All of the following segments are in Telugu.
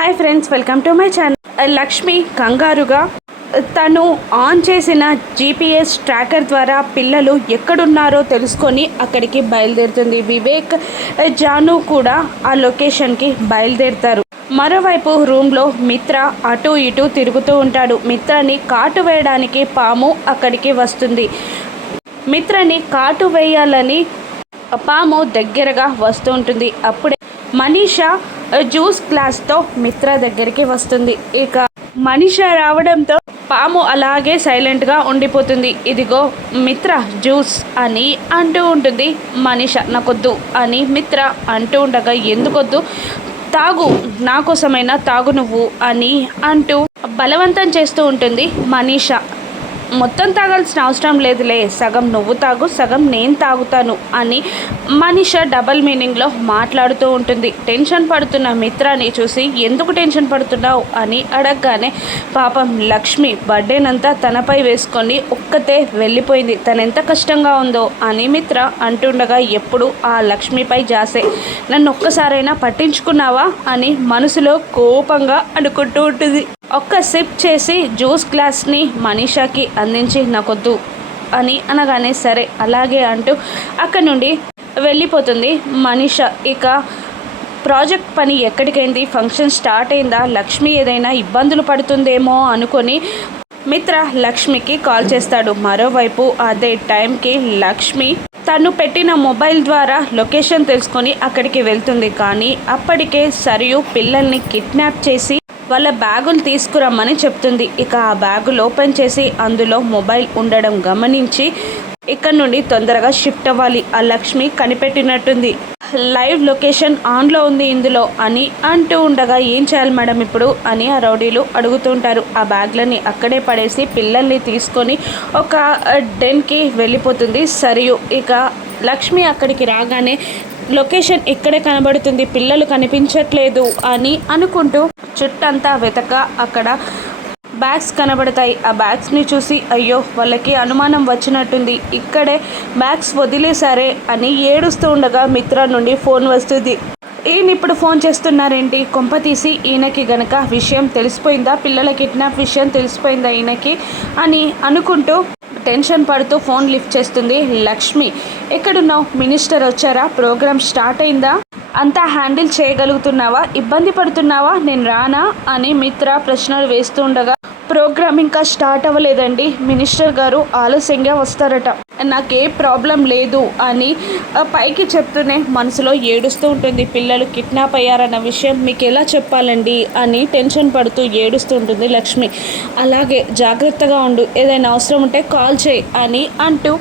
Hi friends welcome to my channel Lakshmi కంగారుగా తను ఆన్ చేసిన జీపీఎస్ ట్రాకర్ ద్వారా పిల్లలు ఎక్కడున్నారో తెలుసుకొని అక్కడికి బయలుదేరుతుంది. వివేక్ uh, జాను కూడా ఆ లొకేషన్కి బయలుదేరుతారు. మరోవైపు రూమ్లో మిత్ర అటు ఇటు తిరుగుతూ ఉంటాడు. మిత్రని కాటు వేయడానికి పాము అక్కడికి వస్తుంది. మిత్రని కాటు వేయాలని పాము దగ్గరగా వస్తూ ఉంటుంది. అప్పుడే మనీషా జ్యూస్ గ్లాస్తో మిత్ర దగ్గరికి వస్తుంది. ఇక మనిష రావడంతో పాము అలాగే సైలెంట్గా ఉండిపోతుంది. ఇదిగో మిత్ర జ్యూస్ అని అంటూ ఉంటుంది. మనీష నాకొద్దు అని మిత్ర అంటూ ఉండగా ఎందుకొద్దు? తాగు నా కోసమైనా తాగు నువ్వు అని అంటూ బలవంతం చేస్తూ ఉంటుంది మనీష. మొత్తం తాగాల్సిన అవసరం లేదులే. సగం నువ్వు తాగు సగం నేను తాగుతాను అని మనిష డబల్ మీనింగ్లో మాట్లాడుతూ ఉంటుంది. టెన్షన్ పడుతున్న మిత్రాన్ని చూసి ఎందుకు టెన్షన్ పడుతున్నావు? అని అడగగానే పాపం లక్ష్మి బర్త్డేనంతా తనపై వేసుకొని ఒక్కతే వెళ్ళిపోయింది. తనెంత కష్టంగా ఉందో? అని మిత్ర అంటుండగా ఎప్పుడు ఆ లక్ష్మిపై జాసే. నన్ను ఒక్కసారైనా పట్టించుకున్నావా? అని మనసులో కోపంగా అనుకుంటూ ఉంటుంది. ఒక్క సిప్ చేసి జ్యూస్ గ్లాస్ని మనీషాకి అందించి నాకొద్దు అని అనగానే సరే అలాగే అంటూ అక్కడి నుండి వెళ్ళిపోతుంది మనీష. ఇక ప్రాజెక్ట్ పని ఎక్కడికైంది? ఫంక్షన్ స్టార్ట్ అయిందా? లక్ష్మి ఏదైనా ఇబ్బందులు పడుతుందేమో అనుకొని మిత్ర లక్ష్మికి కాల్ చేస్తాడు. మరోవైపు అదే టైంకి లక్ష్మి తను పెట్టిన మొబైల్ ద్వారా లొకేషన్ తెలుసుకొని అక్కడికి వెళ్తుంది. కానీ అప్పటికే సరియు పిల్లల్ని కిడ్నాప్ చేసి వాళ్ళ బ్యాగులు తీసుకురమ్మని చెప్తుంది. ఇక ఆ బ్యాగులు ఓపెన్ చేసి అందులో మొబైల్ ఉండడం గమనించి ఇక్కడ నుండి తొందరగా షిఫ్ట్ అవ్వాలి. ఆ లక్ష్మి కనిపెట్టినట్టుంది. లైవ్ లొకేషన్ ఆన్లో ఉంది ఇందులో అని అంటూ ఉండగా ఏం చేయాలి మేడం ఇప్పుడు అని ఆ రౌడీలు అడుగుతుంటారు. ఆ బ్యాగ్లని అక్కడే పడేసి పిల్లల్ని తీసుకొని ఒక డెన్కి వెళ్ళిపోతుంది. సరియు. ఇక లక్ష్మి అక్కడికి రాగానే లొకేషన్ ఇక్కడే కనబడుతుంది? పిల్లలు కనిపించట్లేదు అని అనుకుంటూ చుట్టంతా వెతక అక్కడ బ్యాగ్స్ కనబడతాయి. ఆ బ్యాగ్స్ని చూసి అయ్యో వాళ్ళకి అనుమానం వచ్చినట్టుంది. ఇక్కడే బ్యాగ్స్ వదిలేశారే అని ఏడుస్తూ ఉండగా మిత్ర నుండి ఫోన్ వస్తుంది. ఈయన ఇప్పుడు ఫోన్ చేస్తున్నారేంటి? కొంప తీసి ఈయనకి గనక విషయం తెలిసిపోయిందా? పిల్లల కిడ్నాప్ విషయం తెలిసిపోయిందా ఈయనకి? అని అనుకుంటూ టెన్షన్ పడుతూ ఫోన్ లిఫ్ట్ చేస్తుంది లక్ష్మి. ఎక్కడున్నావు? మినిస్టర్ వచ్చారా? ప్రోగ్రామ్ స్టార్ట్ అయిందా? అంతా హ్యాండిల్ చేయగలుగుతున్నావా? ఇబ్బంది పడుతున్నావా? నేను రానా? అని మిత్ర ప్రశ్నలు వేస్తూ ఉండగా ప్రోగ్రామ్ ఇంకా స్టార్ట్ అవ్వలేదండి. మినిస్టర్ గారు ఆలస్యంగా వస్తారట. నాకే ప్రాబ్లం లేదు అని ఆ, పైకి చెప్తూనే మనసులో ఏడుస్తూ ఉంటుంది. పిల్లలు కిడ్నాప్ అయ్యారన్న విషయం మీకు ఎలా చెప్పాలండి? అని టెన్షన్ పడుతూ ఏడుస్తూ ఉంటుంది లక్ష్మి. అలాగే జాగ్రత్తగా ఉండు. ఏదైనా అవసరం ఉంటే కాల్ చేయి అని అంటూ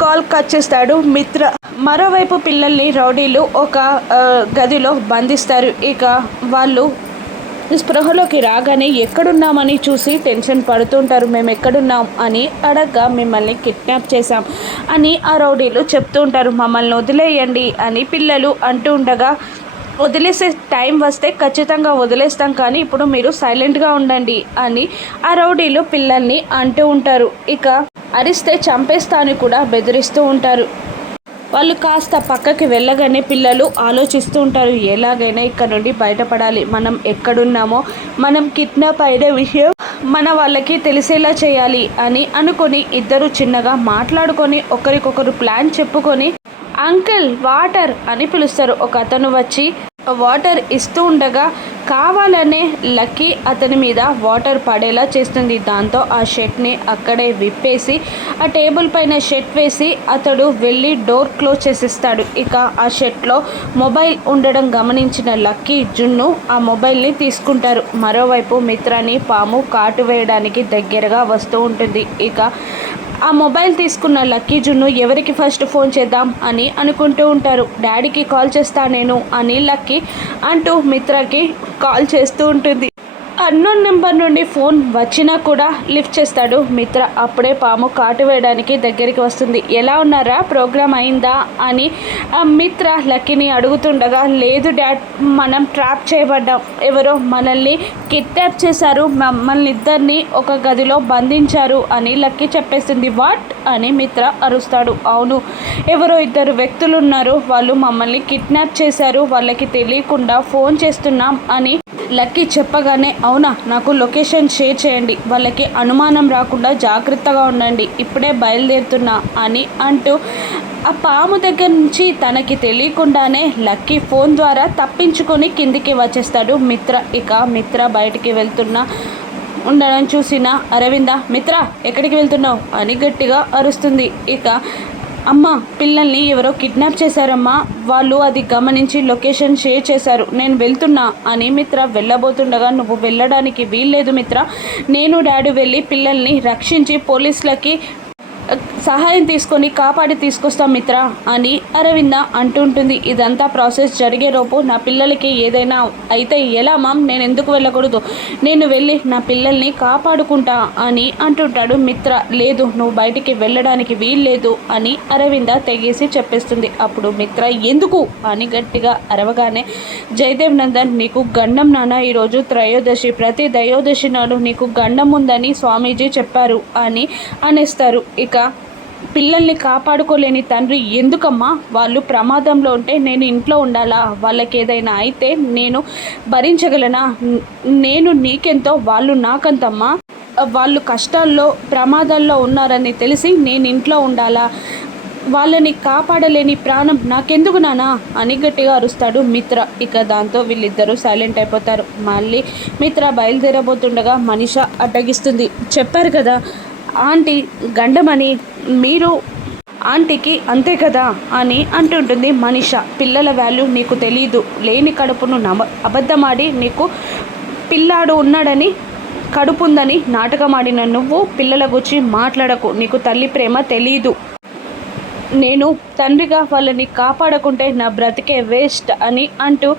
కాల్ కట్ చేస్తాడు. మిత్ర మరోవైపు పిల్లల్ని రౌడీలు ఒక గదిలో బంధిస్తారు. ఇక వాళ్ళు స్పృహలోకి రాగానే ఎక్కడున్నామని చూసి టెన్షన్ పడుతుంటారు. మేము ఎక్కడున్నాం? అని అడగ్గా మిమ్మల్ని కిడ్నాప్ చేశాం అని ఆ రౌడీలు చెప్తూ ఉంటారు. మమ్మల్ని వదిలేయండి అని పిల్లలు అంటూ ఉండగా వదిలేసే టైం వస్తే ఖచ్చితంగా వదిలేస్తాం కానీ ఇప్పుడు మీరు సైలెంట్గా ఉండండి అని ఆ రౌడీలు పిల్లల్ని అంటూ ఉంటారు. ఇక అరిస్తే చంపేస్తాను కూడా బెదిరిస్తూ ఉంటారు. వాళ్ళు కాస్త పక్కకి వెళ్ళగానే పిల్లలు ఆలోచిస్తూ ఉంటారు ఎలాగైనా ఇక్కడ నుండి బయటపడాలి. మనం ఎక్కడున్నామో మనం కిడ్నాప్ అయిన విషయం మన వాళ్ళకి తెలిసేలా చేయాలి అని అనుకొని ఇద్దరు చిన్నగా మాట్లాడుకొని ఒకరికొకరు ప్లాన్ చెప్పుకొని అంకిల్ వాటర్ అని పిలుస్తారు. ఒక అతను వచ్చి వాటర్ ఇస్తూ ఉండగా కావాలనే లక్కీ అతని మీద వాటర్ పడేలా చేస్తుంది. దాంతో ఆ షర్ట్ని అక్కడే విప్పేసి ఆ టేబుల్ పైన షర్ట్ వేసి అతడు వెళ్ళి డోర్ క్లోజ్ చేసిస్తాడు. ఇక ఆ షర్ట్లో మొబైల్ ఉండడం గమనించిన లక్కీ జున్ను ఆ మొబైల్ని తీసుకుంటారు. మరోవైపు మిత్రాని పాము కాటు వేయడానికి దగ్గరగా వస్తూ ఉంటుంది. ఇక ఆ మొబైల్ తీసుకున్న లక్కీ జున్ను ఎవరికి ఫస్ట్ ఫోన్ చేద్దాం అని అనుకుంటూ ఉంటారు. డాడీకి కాల్ చేస్తా నేను అని లక్కీ అంటూ మిత్రకి కాల్ చేస్తూ ఉంటుంది. అన్నోన్ నెంబర్ నుండి ఫోన్ వచ్చినా కూడా లిఫ్ట్ చేస్తాడు మిత్ర. అప్పుడే పాము కాటు వేయడానికి దగ్గరికి వస్తుంది. ఎలా ఉన్నారా? ప్రోగ్రామ్ అయిందా? అని మిత్ర లక్కీని అడుగుతుండగా లేదు డాడ్ మనం ట్రాప్ చేయబడ్డాం. ఎవరో మనల్ని కిడ్నాప్ చేశారు. మమ్మల్ని ఇద్దరిని ఒక గదిలో బంధించారు అని లక్కీ చెప్పేసింది వాట్? అని మిత్ర అరుస్తాడు. అవును ఎవరో ఇద్దరు వ్యక్తులు ఉన్నారు వాళ్ళు మమ్మల్ని కిడ్నాప్ చేశారు. వాళ్ళకి తెలియకుండా ఫోన్ చేస్తున్నాం అని లక్కీ చెప్పగానే అవునా నాకు లొకేషన్ షేర్ చేయండి. వాళ్ళకి అనుమానం రాకుండా జాగ్రత్తగా ఉండండి. ఇప్పుడే బయలుదేరుతున్నా అని అంటూ ఆ పాము దగ్గర నుంచి తనకి తెలియకుండానే లక్కీ ఫోన్ ద్వారా తప్పించుకొని కిందికి వచ్చేస్తాడు. మిత్ర ఇక మిత్ర బయటికి వెళ్తున్న ఉండడం చూసిన అరవింద మిత్ర ఎక్కడికి వెళ్తున్నావు? అని గట్టిగా అరుస్తుంది. ఇక అమ్మ పిల్లల్ని ఎవరో కిడ్నాప్ చేశారమ్మా. వాళ్ళు అది గమనించి లొకేషన్ షేర్ చేశారు. నేను వెళ్తున్నా అని మిత్ర వెళ్ళబోతుండగా నువ్వు వెళ్ళడానికి వీల్లేదు మిత్ర. నేను డాడీ వెళ్ళి పిల్లల్ని రక్షించి పోలీసులకి సహాయం తీసుకొని కాపాడి తీసుకొస్తాం మిత్ర అని అరవింద అంటుంటుంది ఇదంతా ప్రాసెస్ జరిగేలోపు నా పిల్లలకి ఏదైనా అయితే ఎలా మామ్ నేను ఎందుకు వెళ్ళకూడదు? నేను వెళ్ళి నా పిల్లల్ని కాపాడుకుంటా అని అంటుంటాడు మిత్ర. లేదు నువ్వు బయటికి వెళ్ళడానికి వీల్లేదు అని అరవింద తెగేసి చెప్పేస్తుంది. అప్పుడు మిత్ర ఎందుకు? అని గట్టిగా అరవగానే జయదేవ్ నందన్ నీకు గండం నాన్న ఈరోజు త్రయోదశి. ప్రతి దయోదశి నాడు నీకు గండం ఉందని స్వామీజీ చెప్పారు అని అనేస్తారు. ఇక పిల్లల్ని కాపాడుకోలేని తండ్రి ఎందుకమ్మా? వాళ్ళు ప్రమాదంలో ఉంటే నేను ఇంట్లో ఉండాలా? వాళ్ళకి ఏదైనా అయితే నేను భరించగలనా? నేను నీకెంతో వాళ్ళు నాకంతమ్మా? వాళ్ళు కష్టాల్లో ప్రమాదాల్లో ఉన్నారని తెలిసి నేను ఇంట్లో ఉండాలా? వాళ్ళని కాపాడలేని ప్రాణం నాకెందుకు నానా? అని గట్టిగా అరుస్తాడు మిత్ర. ఇక దాంతో వీళ్ళిద్దరూ సైలెంట్ అయిపోతారు. మళ్ళీ మిత్ర బయలుదేరబోతుండగా మనిష అడ్డగిస్తుంది. చెప్పారు కదా ఆంటీ గండమని మీరు ఆంటీకి అంతే కదా అని అంటుంటుంది మనిష. పిల్లల వాల్యూ నీకు తెలియదు లేని కడుపును నమ అబద్ధమాడి నీకు పిల్లాడు ఉన్నాడని కడుపు ఉందని నాటకమాడిన నువ్వు పిల్లల గురించి మాట్లాడకు. నీకు తల్లి ప్రేమ తెలీదు. నేను తండ్రిగా వాళ్ళని కాపాడకుంటే నా బ్రతికే వేస్ట్ అని అంటూ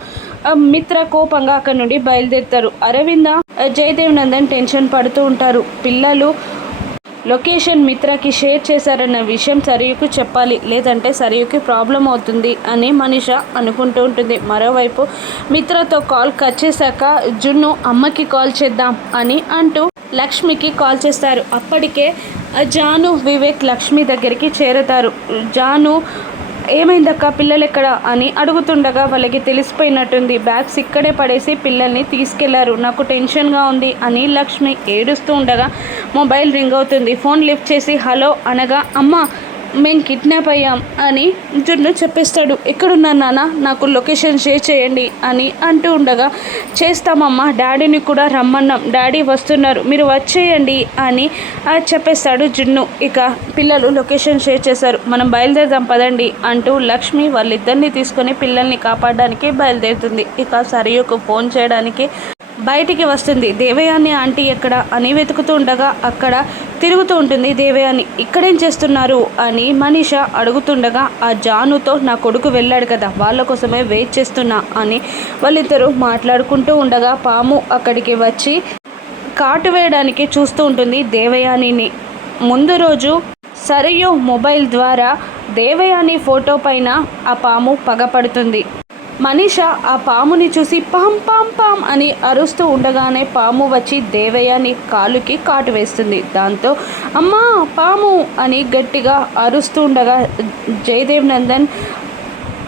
మిత్ర కోపంగా అక్కడ నుండి బయలుదేరుతారు. అరవింద జయదేవ్ నందన్ టెన్షన్ పడుతూ ఉంటారు. పిల్లలు లొకేషన్ మిత్రకి షేర్ చేశారన్న విషయం సరియుకు చెప్పాలి. లేదంటే సరియుకి ప్రాబ్లం అవుతుంది అని మనిష అనుకుంటూ ఉంటుంది. మరోవైపు మిత్రతో కాల్ కట్ చేశాక జున్ను అమ్మకి కాల్ చేద్దాం అని అంటూ లక్ష్మికి కాల్ చేస్తారు. అప్పటికే జాను వివేక్ లక్ష్మి దగ్గరికి చేరతారు. జాను ఏమైందక్క పిల్లలు ఎక్కడ అని అడుగుతుండగా వాళ్ళకి తెలిసిపోయినట్టుంది. బ్యాగ్స్ ఇక్కడే పడేసి పిల్లల్ని తీసుకెళ్ళారు. నాకు టెన్షన్గా ఉంది అని లక్ష్మి ఏడుస్తూ ఉండగా మొబైల్ రింగ్ అవుతుంది. ఫోన్ లిఫ్ట్ చేసి హలో అనగా అమ్మ మేము కిడ్నాప్ అయ్యాం అని జున్ను చెప్పేస్తాడు. ఎక్కడున్నా నాన్న నాకు లొకేషన్ షేర్ చేయండి అని అంటూ ఉండగా చేస్తామమ్మా డాడీని కూడా రమ్మన్నాం. డాడీ వస్తున్నారు. మీరు వచ్చేయండి అని చెప్పేస్తాడు జున్ను. ఇక పిల్లలు లొకేషన్ షేర్ చేశారు. మనం బయలుదేరదాం పదండి అంటూ లక్ష్మి వాళ్ళిద్దరిని తీసుకొని పిల్లల్ని కాపాడడానికి బయలుదేరుతుంది. ఇక సరియుకు ఫోన్ చేయడానికి బయటికి వస్తుంది. దేవయాని ఆంటీ ఎక్కడ అని వెతుకుతూ ఉండగా అక్కడ తిరుగుతూ ఉంటుంది. దేవయాని ఇక్కడేం చేస్తున్నారు? అని మనీష అడుగుతుండగా ఆ జానుతో నా కొడుకు వెళ్ళాడు కదా వాళ్ళ కోసమే వెయిట్ చేస్తున్నా అని వాళ్ళిద్దరూ మాట్లాడుకుంటూ ఉండగా పాము అక్కడికి వచ్చి కాటు వేయడానికి చూస్తూ ఉంటుంది. దేవయానిని ముందు రోజు సరియు మొబైల్ ద్వారా దేవయాని ఫోటో పైన ఆ పాము పగపడుతుంది. మనీష ఆ పాముని చూసి పాం పాం పాం అని అరుస్తూ ఉండగానే పాము వచ్చి దేవయ్యని కాలుకి కాటు వేస్తుంది. దాంతో అమ్మా పాము అని గట్టిగా అరుస్తూ ఉండగా జయదేవ్ నందన్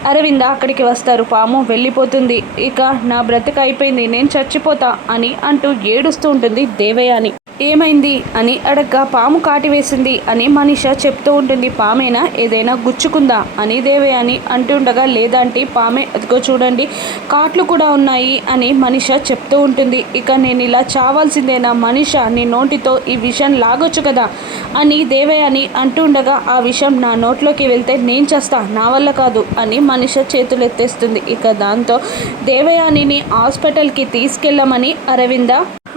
అరవింద అక్కడికి వస్తారు. పాము వెళ్ళిపోతుంది. ఇక నా బ్రతుకు అయిపోయింది. నేను చచ్చిపోతా అని అంటూ ఏడుస్తూ ఉంటుంది దేవయాని ఏమైంది అని అడగ్గా పాము కాటి వేసింది అని మనిష చెప్తూ ఉంటుంది. పామేనా? ఏదైనా గుచ్చుకుందా? అని దేవే అని అంటుండగా లేదంటే పామే అదిగో చూడండి కాట్లు కూడా ఉన్నాయి అని మనిష చెప్తూ ఉంటుంది. ఇక నేను ఇలా చావాల్సిందేనా మనిష? నీ నోటితో ఈ విషయం లాగొచ్చు కదా? అని దేవే అని అంటుండగా ఆ విషయం నా నోట్లోకి వెళ్తే నేను చేస్తా నా వల్ల కాదు అని మనిష చేతులు ఎత్తేస్తుంది ఇక దాంతో దేవయానిని హాస్పిటల్కి తీసుకెళ్ళమని అరవింద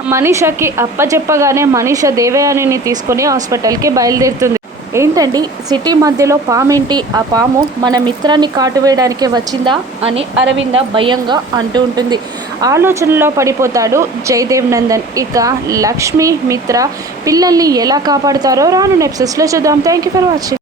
మనీషాకి అప్పచెప్పగానే మనీష దేవయానిని తీసుకుని హాస్పిటల్కి బయలుదేరుతుంది. ఏంటండి? సిటీ మధ్యలో పాము ఏంటి ఆ పాము మన మిత్రాన్ని కాటువేయడానికి వచ్చిందా? అని అరవింద భయంగా అంటూ ఉంటుంది. ఆలోచనలో పడిపోతాడు జయదేవ్ నందన్. ఇక లక్ష్మి మిత్ర పిల్లల్ని ఎలా కాపాడుతారో రాను నెప్సెస్లో చూద్దాం. Thank you for watching